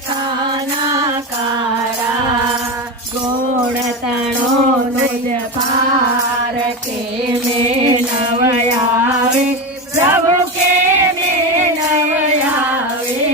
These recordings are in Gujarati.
કાના કારા ગુણ તણો તુજ પાર કે મે નવયાવે પ્રભુ કે મે નવયાવે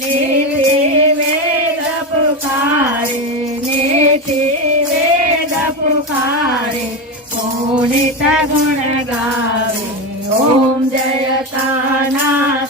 નીતિ વેદ પુકારે નીતિ વેદ ગાવે ઓમ જય કાના